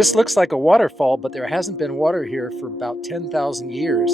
This looks like a waterfall, but there hasn't been water here for about 10,000 years.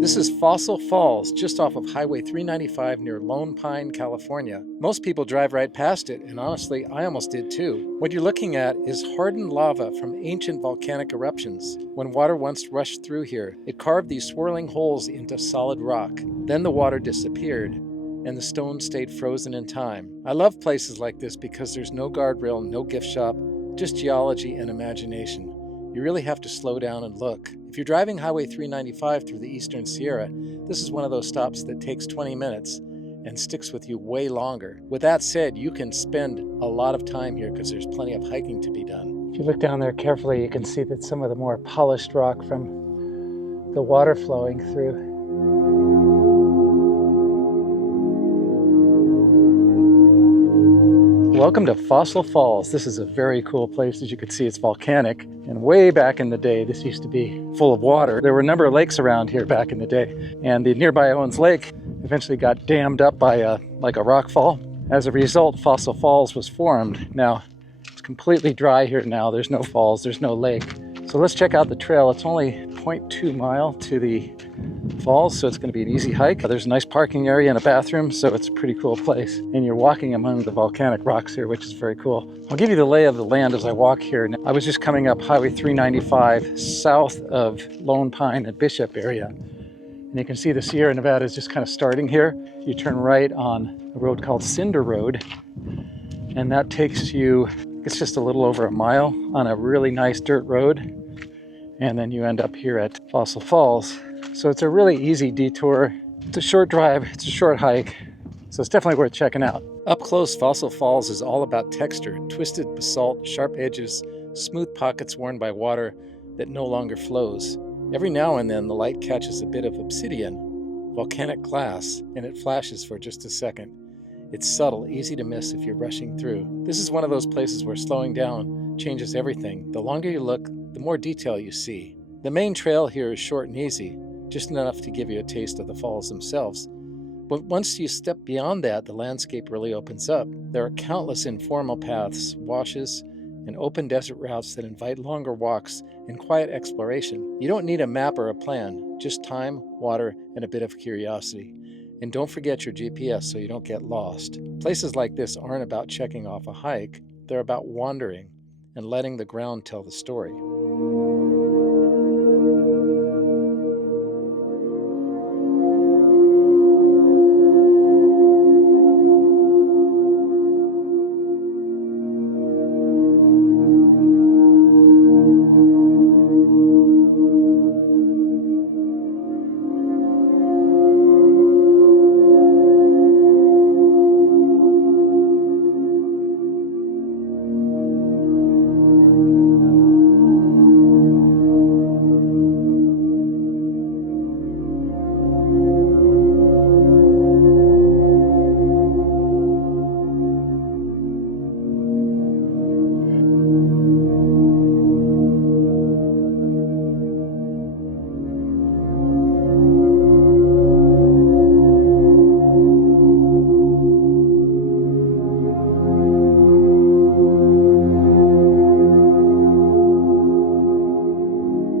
This is Fossil Falls, just off of Highway 395 near Lone Pine, California. Most people drive right past it, and honestly, I almost did too. What you're looking at is hardened lava from ancient volcanic eruptions. When water once rushed through here, it carved these swirling holes into solid rock. Then the water disappeared, and the stone stayed frozen in time. I love places like this because there's no guardrail, no gift shop, just geology and imagination. You really have to slow down and look. If you're driving Highway 395 through the Eastern Sierra, this is one of those stops that takes 20 minutes and sticks with you way longer. With that said, you can spend a lot of time here because there's plenty of hiking to be done. If you look down there carefully, you can see that some of the more polished rock from the water flowing through. Welcome to Fossil Falls. This is a very cool place. As you can see, it's volcanic. And way back in the day, this used to be full of water. There were a number of lakes around here back in the day. And the nearby Owens Lake eventually got dammed up by a rock fall. As a result, Fossil Falls was formed. Now, it's completely dry here now. There's no falls, there's no lake. So let's check out the trail. It's only 0.2 mile to the falls, so it's going to be an easy hike. There's a nice parking area and a bathroom, so it's a pretty cool place. And you're walking among the volcanic rocks here, which is very cool. I'll give you the lay of the land as I walk here. Now, I was just coming up Highway 395 south of Lone Pine and Bishop area. And you can see the Sierra Nevada is just kind of starting here. You turn right on a road called Cinder Road, and that takes you, it's just a little over a mile on a really nice dirt road. And then you end up here at Fossil Falls. So it's a really easy detour. It's a short drive, it's a short hike. So it's definitely worth checking out. Up close, Fossil Falls is all about texture. Twisted basalt, sharp edges, smooth pockets worn by water that no longer flows. Every now and then the light catches a bit of obsidian, volcanic glass, and it flashes for just a second. It's subtle, easy to miss if you're rushing through. This is one of those places where slowing down changes everything. The longer you look, the more detail you see. The main trail here is short and easy, just enough to give you a taste of the falls themselves. But once you step beyond that, the landscape really opens up. There are countless informal paths, washes, and open desert routes that invite longer walks and quiet exploration. You don't need a map or a plan, just time, water, and a bit of curiosity. And don't forget your GPS so you don't get lost. Places like this aren't about checking off a hike, they're about wandering and letting the ground tell the story.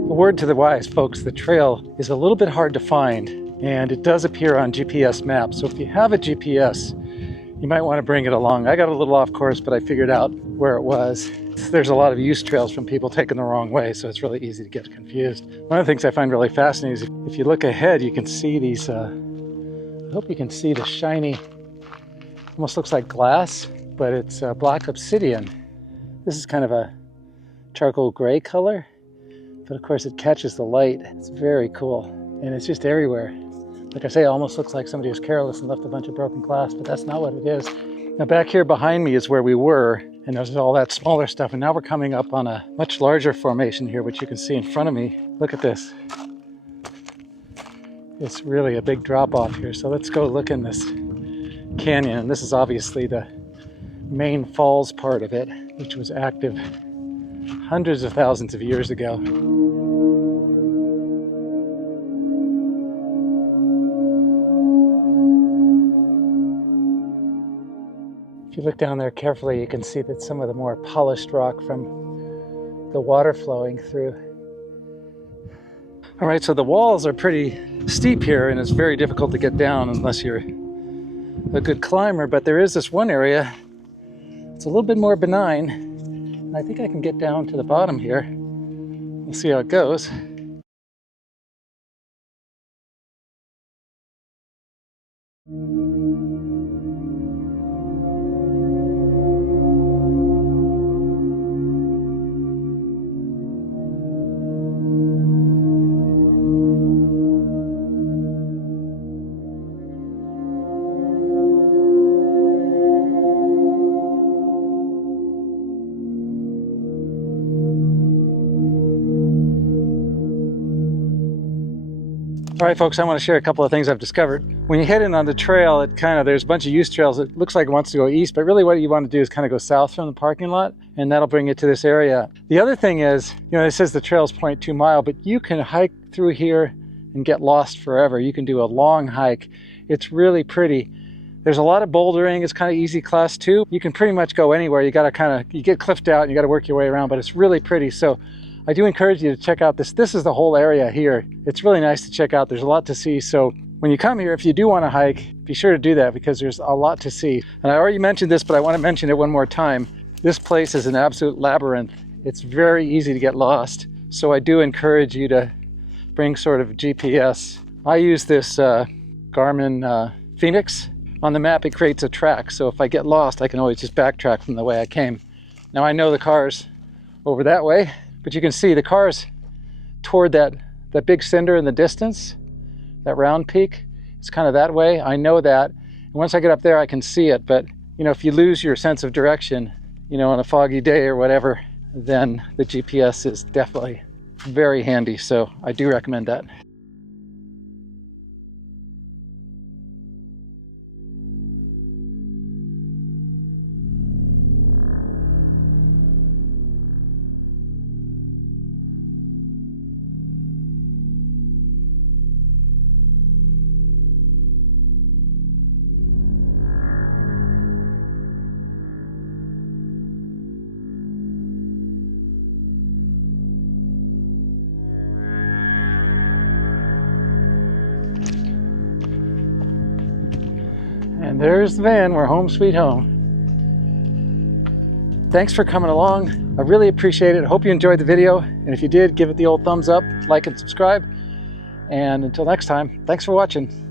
A word to the wise, folks, the trail is a little bit hard to find, and it does appear on GPS maps. So if you have a GPS, you might want to bring it along. I got a little off course, but I figured out where it was. There's a lot of use trails from people taking the wrong way, so it's really easy to get confused. One of the things I find really fascinating is if you look ahead, you can see these, I hope you can see the shiny, almost looks like glass, but it's black obsidian. This is kind of a charcoal gray color. But of course it catches the light. It's very cool. And it's just everywhere. Like I say, it almost looks like somebody was careless and left a bunch of broken glass, but that's not what it is. Now back here behind me is where we were, and there's all that smaller stuff. And now we're coming up on a much larger formation here, which you can see in front of me. Look at this. It's really a big drop off here. So let's go look in this canyon. And this is obviously the main falls part of it, which was active hundreds of thousands of years ago. If you look down there carefully, you can see that some of the more polished rock from the water flowing through. All right, so the walls are pretty steep here, and it's very difficult to get down unless you're a good climber, but there is this one area, it's a little bit more benign, and I think I can get down to the bottom here. We'll see how it goes. All right, folks, I want to share a couple of things I've discovered. When you head in on the trail, there's a bunch of used trails. It looks like it wants to go east, but really what you want to do is kind of go south from the parking lot, and that'll bring you to this area. The other thing is, it says the trail's 0.2 mile, but you can hike through here and get lost forever. You can do a long hike. It's really pretty. There's a lot of bouldering. It's kind of easy class 2. You can pretty much go anywhere. You get cliffed out and you got to work your way around, but it's really pretty. So I do encourage you to check out this. This is the whole area here. It's really nice to check out. There's a lot to see. So when you come here, if you do want to hike, be sure to do that because there's a lot to see. And I already mentioned this, but I want to mention it one more time. This place is an absolute labyrinth. It's very easy to get lost. So I do encourage you to bring sort of GPS. I use this Garmin Phoenix. On the map, it creates a track. So if I get lost, I can always just backtrack from the way I came. Now I know the car's over that way, but you can see the car's toward that big cinder in the distance, that round peak. It's kind of that way. I know that. And once I get up there, I can see it. But, if you lose your sense of direction, on a foggy day or whatever, then the GPS is definitely very handy. So I do recommend that. And there's the van. We're home sweet home. Thanks for coming along. I really appreciate it. I hope you enjoyed the video. And if you did, give it the old thumbs up, like and subscribe. And until next time, thanks for watching.